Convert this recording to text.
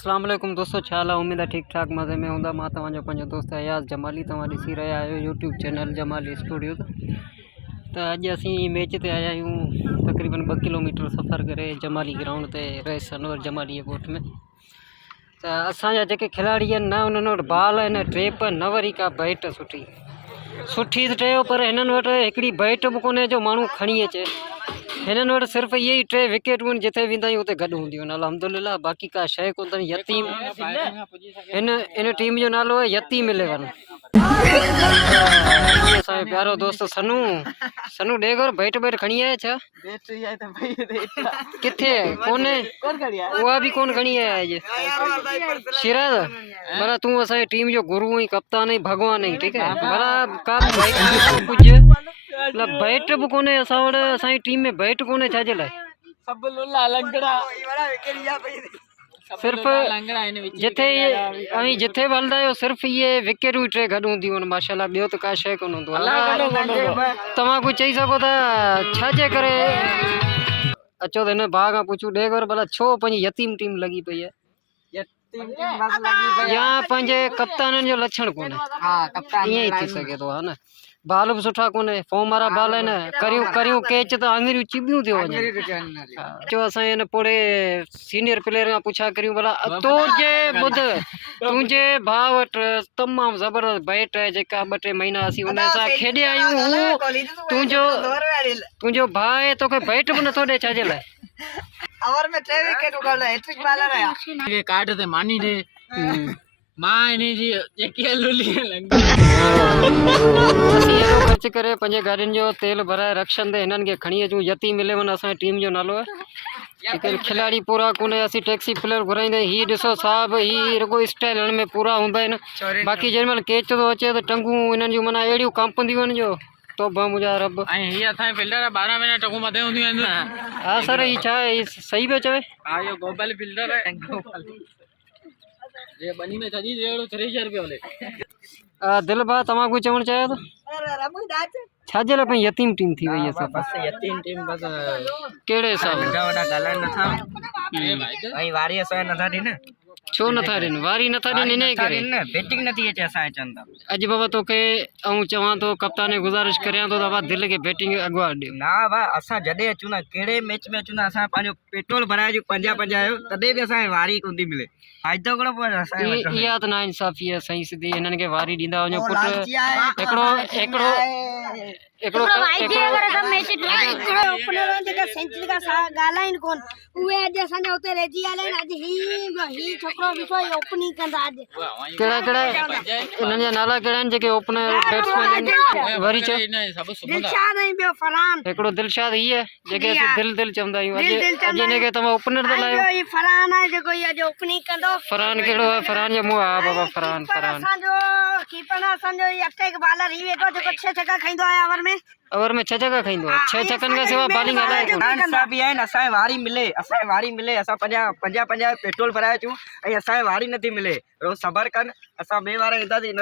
अस्सलाम वालेकुम दोस्तों, छा हाल आहे? उम्मीद आहे ठीक ठाक मज़े में हूंदा। मां तव्हांजो पंहिंजो दोस्त अयाज़ जमाली, तव्हां ॾिसी रहिया आहियो यूट्यूब चैनल जमाली स्टूडियो। तो अॼु असीं मैच ते आया आहियूं, तक़रीबन 2 किलोमीटर सफ़र करे जमाली ग्राउंड ते रेस अनवर जमाली कोट में। तो असांजा जेके खिलाड़ी आहिनि न, उन्हनि वटि बॉल आहिनि, ड्रेप न वरी का बैट सुठी त चयो, पर हिननि वटि हिकिड़ी बैट बि कोन्हे जो माण्हू खणी अचे। हिननि वटि सिर्फ़ु इहे ई 3 विकेटूं आहिनि, जिथे वेंदा आहियूं उते गॾु हूंदियूं आहिनि। अल्हम्दुलिल्लाह, बाक़ी का शइ कोन अथनि। यतीम इन टीम जो नालो आहे यतीम 11। असांजो प्यारो दोस्त सनू ॾे घोर बैट खणी आया छा? किथे कोन्हे, उहा बि कोन खणी आया अॼु। शिराज भला तूं असांजी टीम जो गुरू ऐं कप्तान ऐं भगवान आई, ठीकु आहे भला का कुझु बैट बि कोन्हे असां वटि। असांजी टीम में बैट कोन्हे, छाजे लाइ? सिर्फ़ु जिथे बि हलंदा आहियो सिर्फ़ु इहे विकेटूं 3 गॾु हूंदियूं आहिनि माशाल्लाह, ॿियो त का शइ कोन हूंदो आहे। तव्हां कुझु चई सघो था छाजे करे अचो त हिन भाउ खां पुछूं। ॾे घोर भला छो पंहिंजी यतीम टीम लॻी पई आहे, या पंहिंजे कप्ताननि जो लक्षण कोन्हे? ईअं ई थी सघे थो, हा न। बाल बि सुठा कोन्हे, फॉर्म वारा बाल आहिनि, करियूं कैच त आङिरियूं चिबियूं थियूं वञनि। जो असां हिन पोड़े सीनियर प्लेयर खां पुछा करियूं भला तुंहिंजे भाउ वटि तमामु ज़बरदस्त बैट आहे, जेका 2-3 महीना असीं उन सां खेॾिया आहियूं। तुंहिंजो भाउ आहे, तोखे बैट बि नथो ॾे, छाजे लाइ? ओवर में 3 विकेट उगल है, हैट्रिक बॉलर है। ये कार्ड ते मानी दे मां इने जी जेके लुली असीं एॾो ख़र्च करे पंहिंजे गाॾियुनि जो तेल भराए रक्षन ते हिननि खे खणी अचूं। यतीम 11 असांजी टीम जो नालो आहे। लेकिन खिलाड़ी पूरा कोन्हे। असीं टैक्सी प्लेयर घुराईंदा आहियूं। हीअ ॾिसो साहब, हीअ रुगो स्टाइल हिन में पूरा हूंदा आहिनि। बाक़ी जेॾी महिल कैच थो अचे त टंगूं हिननि जूं माना अहिड़ियूं कांपंदियूं आहिनि जो तौबा मुंहिंजा रब। ऐं हीअ असांजे फिल्डर 12 महीना टंगू मथे हूंदियूं आहिनि। हा सर, हीअ छा आहे? सही पियो चवे? हा, इहो गोपाल फिल्डर है। ये बनी में सजी डेढ़ 3 रुपए वाले। दिल भाउ, तव्हां कुझु चवणु चाहियो था? छाजे लाइ पंहिंजी यतीम टीम थी वई आहे? बस यतीम टीम बस कहिड़े हिसाब नंढा वॾा ॻाल्हाइनि नथा, ऐं वारी असां नथा ॾियनि। छो नथा ॾियनि? वारी नथा ॾियनि इन करे बैटिंग नथी अचे असांजे चवनि था। अॼु बाबा तोखे ऐं चवां थो, कप्तान गुज़ारिश करियां थो त दिल खे बैटिंग अॻुवाट ॾियो। ना भाउ, असां जॾहिं अचूं न, कहिड़े मैच में अचूं न, असां पंहिंजो पेट्रोल भराए जो 50 आयो, तॾहिं बि असांखे वारी कोन थी मिले। फ़ाइदो कहिड़ो पो असांखे? इहा त ना इंसाफ़ी आहे। सही सिधी हिननि खे वारी ॾींदा वञो पुट। हिकिड़ो सेंचुरी का ॻाल्हाइनि कोन, उहे अॼु असांजा हुते रहिजी आहिनि। अॼु ही छोकिरो ॾिसो ओपनिंग कंदा। अॼु कहिड़ा हिननि जा नाला कहिड़ा आहिनि जेके ओपनर बैट्समैन? वरी चओ। दिलशाद ऐं ॿियो फरहान। हिकिड़ो दिलशाद ही आहे जेके असीं दिल चवंदा आहियूं। अॼु हिनखे तव्हां ओपनर था लायो। ही फरहान आहे जेको अॼु ओपनिंग कंदो। फरहान कहिड़ो आहे? फरहान जो मुंहुं आहे बाबा। फरहान असांजो कीपर असांजो अटैक बॉलर ही वेठो जेको 6 छक्का खईंदो आहे ओवर में 6 छक्का खईंदो आहे। 6 छक्कनि खां सवाइ बॉलिंग हलाए कोन। बि आहिनि। असांखे वारी मिले, असां 50 पेट्रोल भराए अचूं ऐं असांखे वारी नथी मिले। रोज़ सबर कनि, असां ॿिए वारा ईंदासीं।